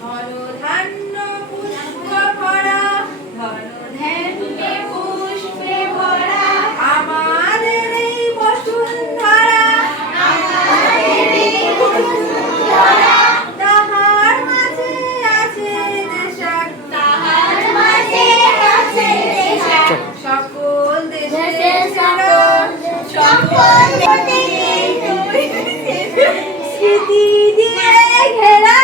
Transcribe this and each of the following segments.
ধন ধান্য পুষ্প ভরা, ধন ধান্যে পুষ্পে ভরা আমাদের এই বসুন্ধরা, তাহার মাঝে আছে দেশাক, তাহার মাঝে আছে দেশাক, সকল দেশের সকল স্মৃতি দিয়ে ঘেরা,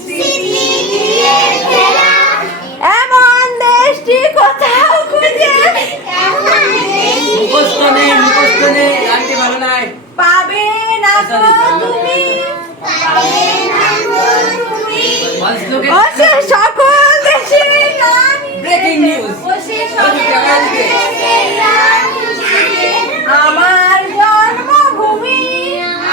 স্মৃতি দিয়ে ঘেরা এমন দেশটি কোথাও খুঁজে মুখস্থ নেই গানটি ভালো নাই, পাবে না গো তুমি, পাবে না গো তুমি। ও সে সকল দেশে ব্রেকিং নিউজ, আমার জন্মভূমি,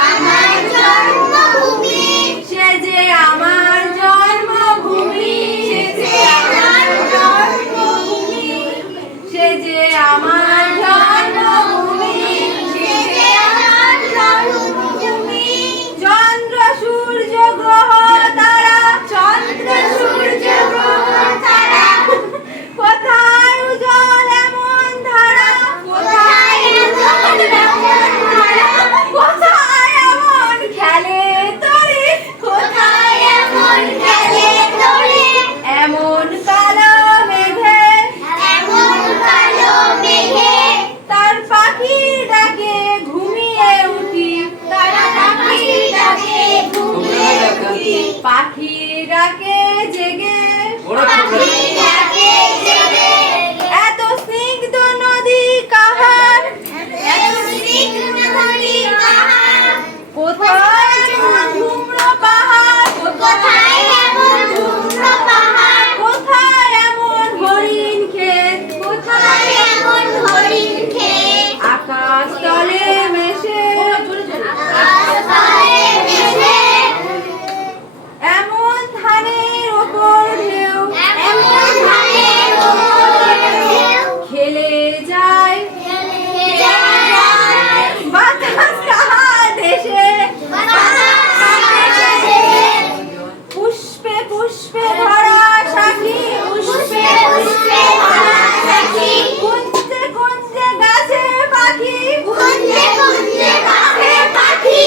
আমার জন্মভূমি, সে যে আমার জন্মভূমি, সে যে আমার জন্মভূমি, সে যে আমার জন্মভূমি, সে যে আমার জন্মভূমি। চন্দ্র সূর্য গ্রহ তারা, চন্দ্র সূর্য গ্রহ তারা, কোথায় উজ্জ্বল এমন ধারা, কোথায় উজ্জ্বল এমন ধারা, কোথায় এমন খেলে তরি, কোথায় এমন খেলে তরি। এমন কালো মেঘে, এমন কালো মেঘে তার পাখি ডাকে ঘুমিয়ে উঠি, তার পাখি ডাকে ঘুমিয়ে উঠি, পাখি ডাকে জেগে, পাখি ডাকে জেগে। এত স্নিগ্ধ নদী কাহার, এত স্নিগ্ধ নদী কাহার, কোথায় এমন ধূম্র পাহাড়, কোথায় এমন ধূম্র পাহাড়, কোথায় এমন হরিণ ক্ষেত, কোথায় এমন হরিণ ক্ষেত। আকাশ তলে মেশে, আকাশ তলে মেশে এমন ধানের ওপর ঢেউ, এমন ধানের ওপর ঢেউ খেলে যায়, খেলে যায় বাতাস কাহার দেশে, বাতাস কাহার দেশে। পুষ্পে পুষ্পে ভরা সাখী, পুষ্পে পুষ্পে ভরা সাখী, কুঞ্জে কুঞ্জে গাছে পাখি, কুঞ্জে কুঞ্জে গাছে পাখি।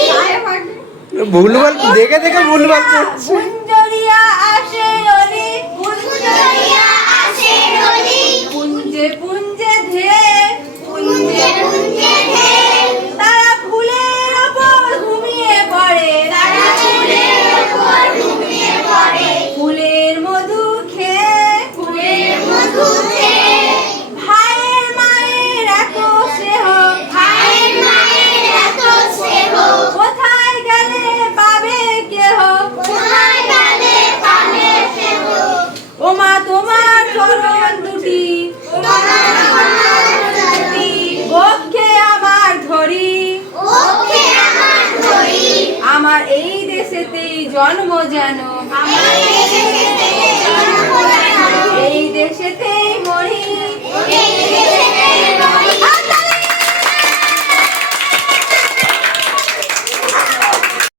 ভুলভাল দেখে দেখে ভুলভাল করছে। গুঞ্জরিয়া আসে অলি, গুঞ্জরিয়া আসে অলি, পুঞ্জে পুঞ্জে ধেয়ে, পুঞ্জে পুঞ্জে ধেয়ে তারা ফুলের ওপর ঘুমিয়ে পড়ে, তারা ফুলের ওপর ঘুমিয়ে পড়ে। ফুলের মধু খেয়ে, ফুলের মধু খেয়ে ভাইয়ের মায়ের এত স্নেহ, ভাইয়ের মায়ের এত স্নেহ কোথায় গেলে পাবে কেহ, কোথায় গেলে পাবে কেহ। ও মা তোমার চরণ দুটি, তোমার চরণ দুটি বক্ষে আমার ধরি, বক্ষে আমার ধরি। আমার এই দেশেতেই জন্ম যেন, আমার এই দেশেতেই